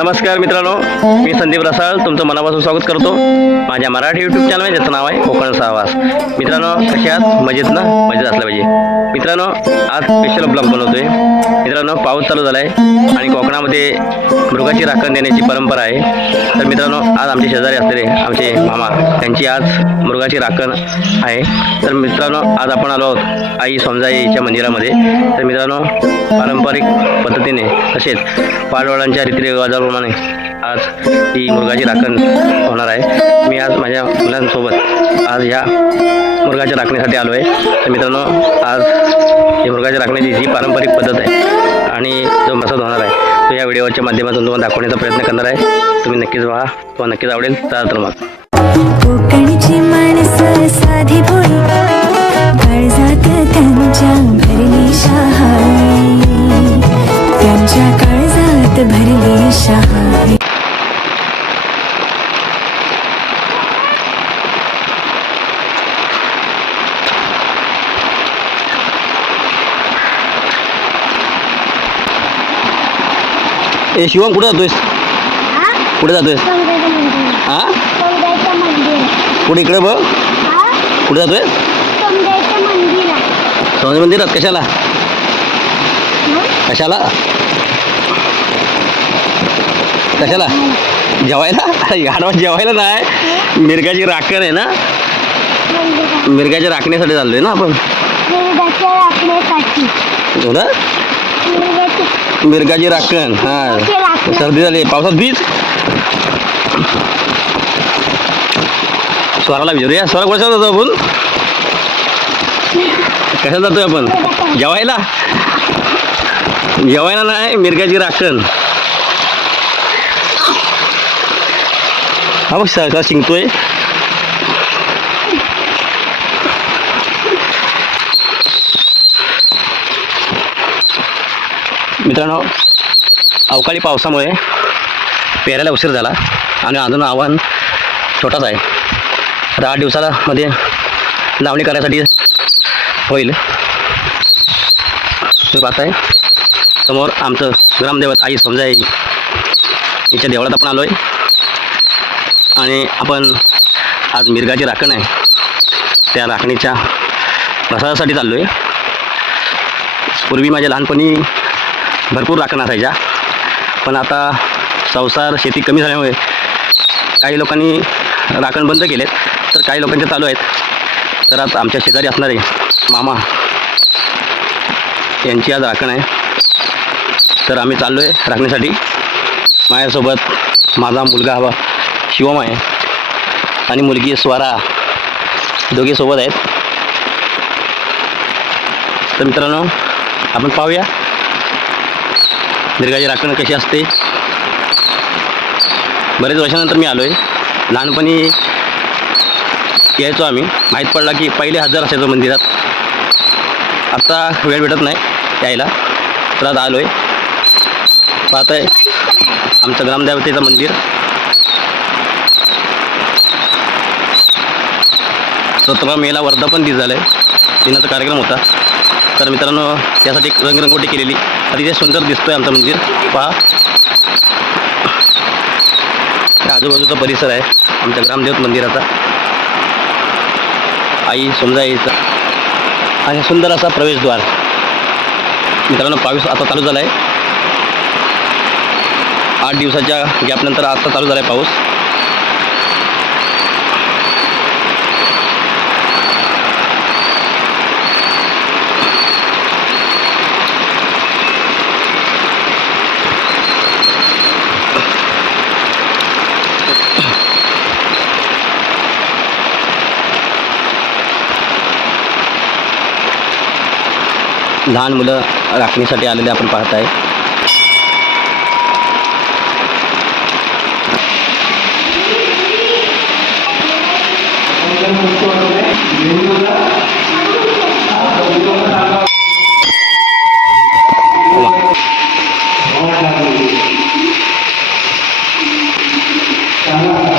नमस्कार मित्रांनो मी संदीप रसाळ तुमचं मनापासून स्वागत करतो. माझ्या मराठी यूट्यूब चॅनल आहे ज्याचं नाव आहे कोकणचा आवाज मित्रांनो कसे आहात मजेत ना मजेत असलं पाहिजे. मित्रांनो आज स्पेशल ब्लॉग बनवतोय. मित्रांनो पाऊस चालू झाला आहे आणि कोकणामध्ये मृगाची राखण देण्याची परंपरा आहे. तर मित्रांनो आज आमचे शेजारी असलेले आमचे मामा त्यांची आज मृगाची राखण आहे. तर मित्रांनो आज आपण आलो आहोत आई समजाईच्या मंदिरामध्ये. तर मित्रांनो पारंपरिक पद्धतीने तसेच पाडवडांच्या रीतिरिवाजाप्रमाणे आज ही मुलगाची राखण होणार आहे. मी आज माझ्या मुलांसोबत आज ह्या मुलगाच्या राखण्यासाठी आलो आहे. तर मित्रांनो आज ही मुलगाच्या राखण्याची जी पारंपरिक पद्धत आहे आणि जो मसद होणार आहे तो या व्हिडिओच्या माध्यमातून तुम्हाला दाखवण्याचा प्रयत्न करणार आहे. तुम्ही नक्कीच पहा तुम्हाला नक्कीच आवडेल. चला तर मग. कोकणची माणसं साधी त्यांच्या त्यांच्या काळजात भरली शहाळी ए शिवम कुठे जातोयस? कुठे जातोयस? हा? कुठे इकडे बघ. कुठे जातोय स्वामी मंदिरात? कशाला? कशाला? कशाला? जेवायला? गाडवा जेवायला नाही. मिरगाची राखण आहे ना? मिरगाच्या राखण्यासाठी चाललोय ना आपण. मिरगाची राखण हा सर्दी झाली. पावसात बीज स्वराला विचारूया. स्वरा कशाला जातो आपण? कशाला जातोय आपण? जेवायला? जेवायला नाही मिरगाची राखण. हा बघ सहसा शिंकतोय मित्रांनो अवकाळी पावसामुळे पेरायला उशीर झाला आणि अजून आव्हान छोटाच आहे. तर आठ दिवसाला मध्ये लावणी करायसाठी होईल. तुम्ही पाहताय. समोर आमचं ग्रामदेवत आई समजाय हिच्या देवळात आपण आलो आहे आणि आपण आज मिरगाची राखण आहे. त्या राखणीच्या प्रसादासाठी चाललो आहे पूर्वी माझ्या लहानपणी भरपूर राखण असायच्या. पण आता संसार शेती कमी झाल्यामुळे काही लोकांनी राखण बंद केलेत. तर काही लोकांचे चालू आहेत. तर आज आमच्या शेजारी असणारे मामा यांची आज राखण आहे. तर आम्ही चाललो आहे राखण्यासाठी माझ्यासोबत माझा मुलगा हवा. शिवम आहे. आणि मुलगी स्वरा. दोघे सोबत आहेत. तर मित्रांनो आपण पाहूया. दीर्घाची राखण कशी असते? बरेच वर्षानंतर मी आलो आहे लहानपणी यायचो आम्ही. माहीत पडला की पहिले हजार असायचो मंदिरात. आत्ता वेळ भेटत नाही यायला. तर आता आलो आहे पाहत आहे आमचं ग्रामदेवतेचं मंदिर. सतरा मेला वर्धापन दिन झालं आहे दिनाचा कार्यक्रम होता. तर मित्रांनो त्यासाठी रंगरंगोटी केलेली. अतिशय सुंदर दिसतोय आमचं मंदिर. पहा. त्या आजूबाजूचा परिसर आहे. आमच्या ग्रामदेवत मंदिराचा. आई समजाईचा आणि सुंदर असा प्रवेशद्वार. मित्रांनो पाऊस आता चालू झाला आहे आठ दिवसाच्या गॅपनंतर आता चालू झाला आहे पाऊस. लहान मुलं राखणीसाठी आलेले आपण पाहत आहे Thank you.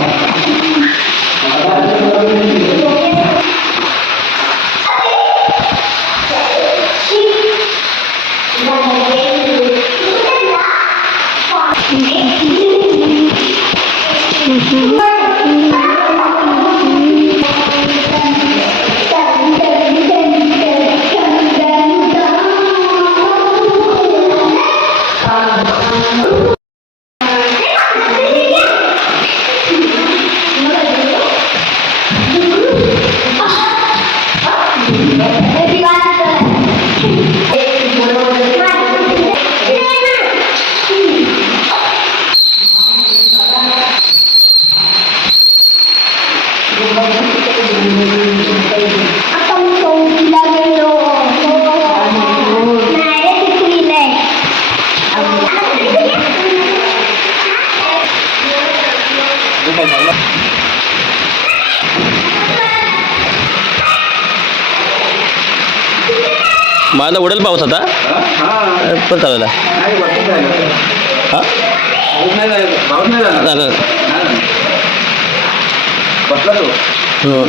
मला उडेल पाऊस आता पण चालेल हा? हो.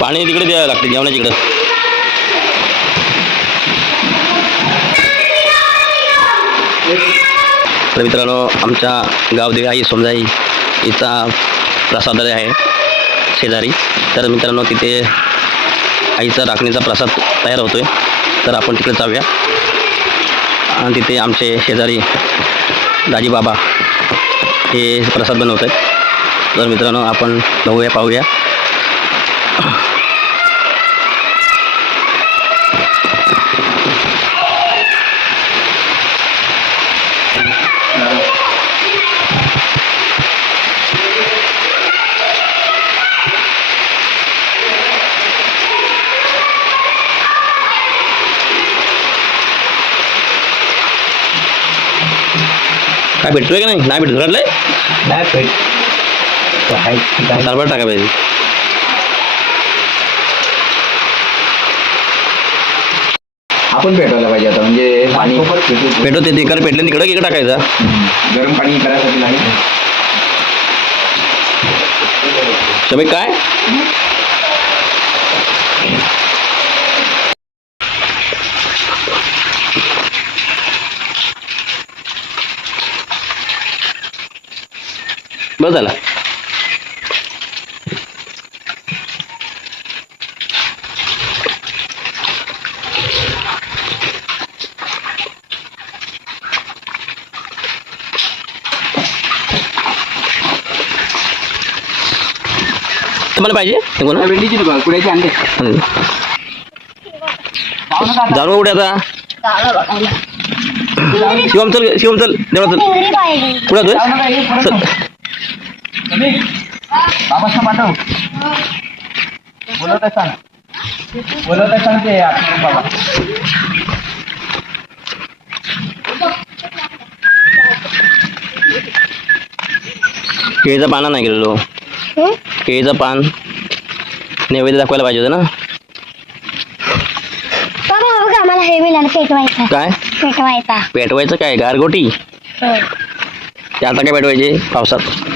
पाणी तिकडे द्यावं लागते जेवणाच्या इकडं. तर मित्रांनो आमच्या गावदेवी आई सोमजाई हिचा प्रसादालय आहे. शेजारी. तर मित्रांनो तिथे आईचा राखणीचा प्रसाद तयार होतो आहे तर आपण तिकडे जाऊया. आणि तिथे आमचे शेजारी दाजीबाबा हे प्रसाद बनवत आहेत तर मित्रांनो आपण बघूया पाहूया. काय भेटतोय का नाही? नाही भेटत घरातलं नाही टाका पाहिजे आपण पेटवायला पाहिजे आता म्हणजे पाणी पेटवते ते तिकडे पेटले तिकडं इकडे टाकायचा. गरम पाणी करायसाठी नाही. काय? बस झाला. तुम्हाला पाहिजे? हे कोण भेंडीची दुकान जाणू कुठे आता. शिवम चल शिवम चल देवा चल कुठं तू चल बाबा पाठव बोलवत सांग. बोलवत सांगते आपण बाबा. केळीचा पाना नाही गेलेलो? केळीचं पान नैवेद्य दाखवायला पाहिजे होतं ना. बाबा बघा आम्हाला हे मिळालं पेटवायचा. काय? पेटवायचा. पेटवायचं काय? गारगोटी? हो. ते आता काय पेटवायचे? पावसात.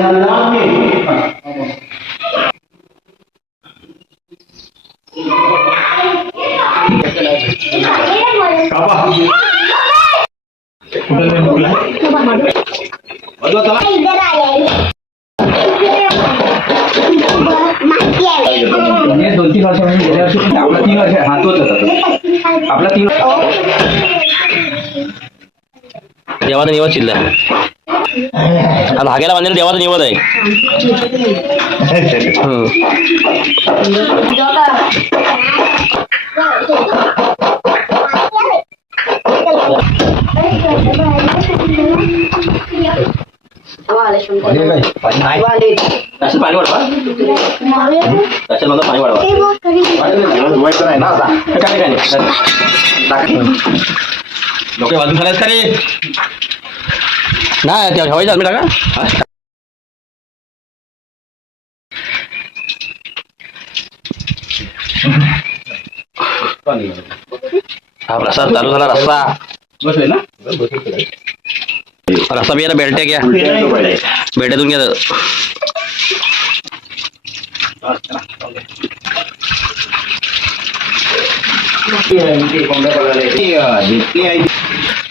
गावामध्ये येणार ना आम्ही म्हणजे दोन तीन वर्ष म्हणजे गेल्या वर्षी आपला तीन वर्ष हा तोच होता आपला तीन देवाचा निवद शिल्लक हा धाग्याला बांधलेला देवाचा निवद आहे हम्म. म्हणजे काय नाही असं पाणी वाढवा त्याच्यात मला पाणी वाढवा धुवायचं नाही ना आता काय नाही, काय नाही लोक वाजून झाल्यास का रे नाही त्या ठेवायचं आम्ही टाका हा. प्रसाद चालू झाला रस्सा बसले ना रस्सा बियाला बेल्ट्या घ्या बेल्ट्यातून घ्या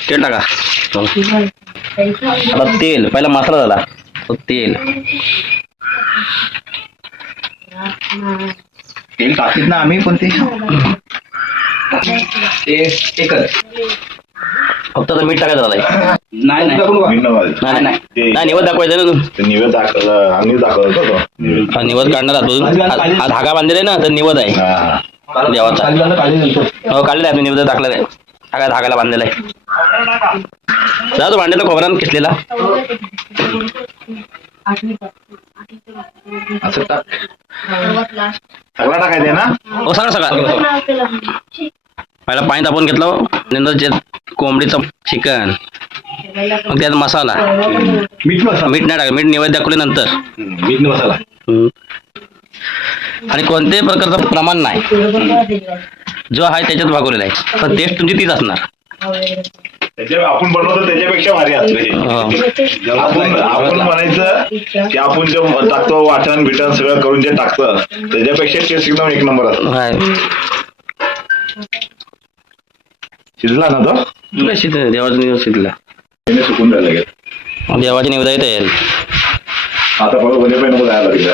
ते टाका आता तेल पहिला मसाला झाला. तो तेल. तेल टाकीत ना आम्ही पण ते ते एकच. फक्त आता मीठ टाकायचं झालंय. नाही नाही. नाही नाही. नाही निवड दाखवायचं ना तू निवेद दाखवलं आम्ही होतो. हा निवद काढणार हा हा धागा बांधलेला आहे ना तर निवद आहे. हा. देवाचा. हो काढलेला आहे निवद टाकलेला आहे. हा काय धागाला बांधलेला आहे. जा तो भांड्याला खोबरा किसलेला असं टाक सगळा टाकायचे ना हो सगळं. सगळं पहिला पाणी तापवून घेतलं नंतर जे कोंबडीचं चिकन मग त्यात मसाला. मीठ मसाला. मीठ नाही टाका मीठ निवड दाखवले नंतर. मीठ मसाला. हम्म. आणि कोणत्याही प्रकारचं प्रमाण नाही. जो आहे त्याच्यात भागवलेला आहे. पण टेस्ट तुमची तीच असणार. त्याच्या आपण बनवतो त्याच्यापेक्षा भारी असते हो. आपण आपण म्हणायचं की आपण जे टाकतो वाटण बिटण सगळं करून जे टाकतं त्याच्यापेक्षा टेस्ट एकदम एक नंबर असतो. शिजला ना तो? तुला शित देवाचं निवड शिकला त्याने सुकून जायला लागेल देवाची निवड येते आता बरोबर मध्ये पण जायला तिकडे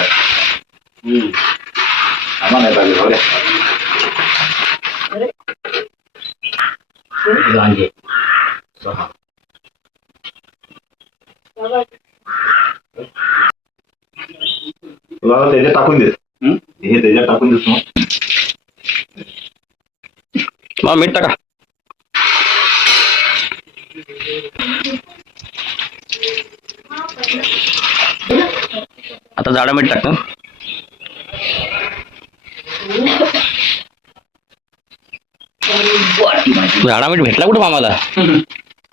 आम्हाला नाही लागेल आता त्याच्यात टाकून देत. हे? त्याच्यात टाकून देत. मग मीठ टाका. आता जाडा मीठ टाक जाडा मीठ भेटला कुठं आम्हाला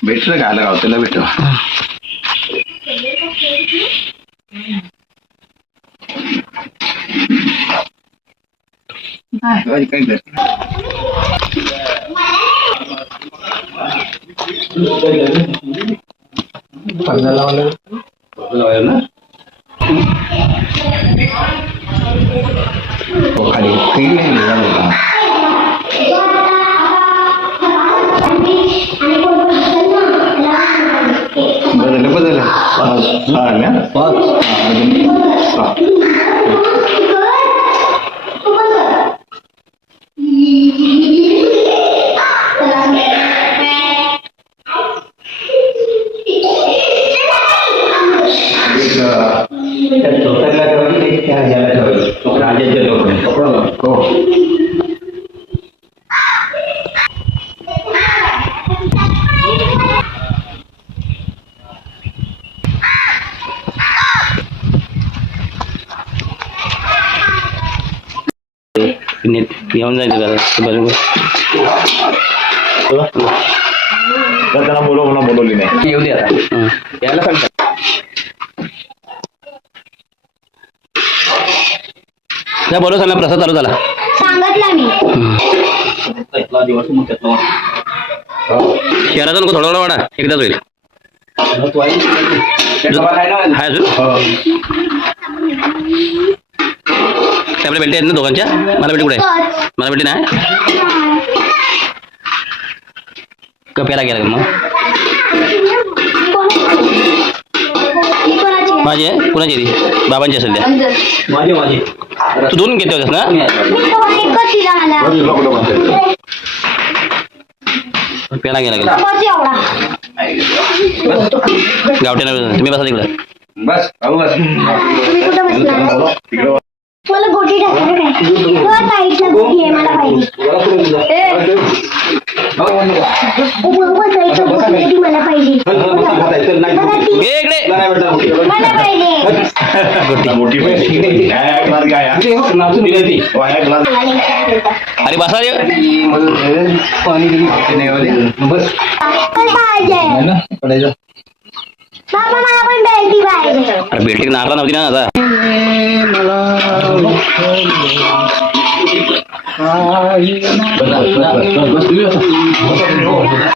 भेटलं का? आलं गावतेला भेटलं काय काय हो, खाली. क्रीम नाही बदल बदल राजाच्या लोक हो. घेऊन जायचं ते बरोबर तर त्यांना बोलव म्हणून बोलवली नाही. येऊ दे आता. हं. यायला सांगतात जा बोलव सांगा प्रसाद चालू झाला. सांगितलं मी. शहराचा नको थोडा थोडा वाडा एकदाच होईल? हाय अजून? हो. आपल्या बेल्टी आहेत ना दोघांच्या? मला बेल्टी कुठे आहे? मला बेल्टी नाही? का प्याला गेला मग? कोणाची माझी आहे? कुणाची आहे ती? बाबांची असेल त्या. माझे माझे. तू दोन घेते होतास ना? प्याला गेला गेला गावठ्याला तुम्ही बसा तिकडे बस. मला गोटी टाका ना काय? तुला साईडला गोटी आहे मला पाहिजे. साईडला गोटी ती मला पाहिजे. मला पाहिजे. हा? हो. अरे बसा रे. पाणी. बस मला पाहिजे. बाबा मला पण बेल्टी पाहिजे अरे बेल्टी नारला नव्हती ना आता बस, बस, बस, बस, तुम्ही बसा.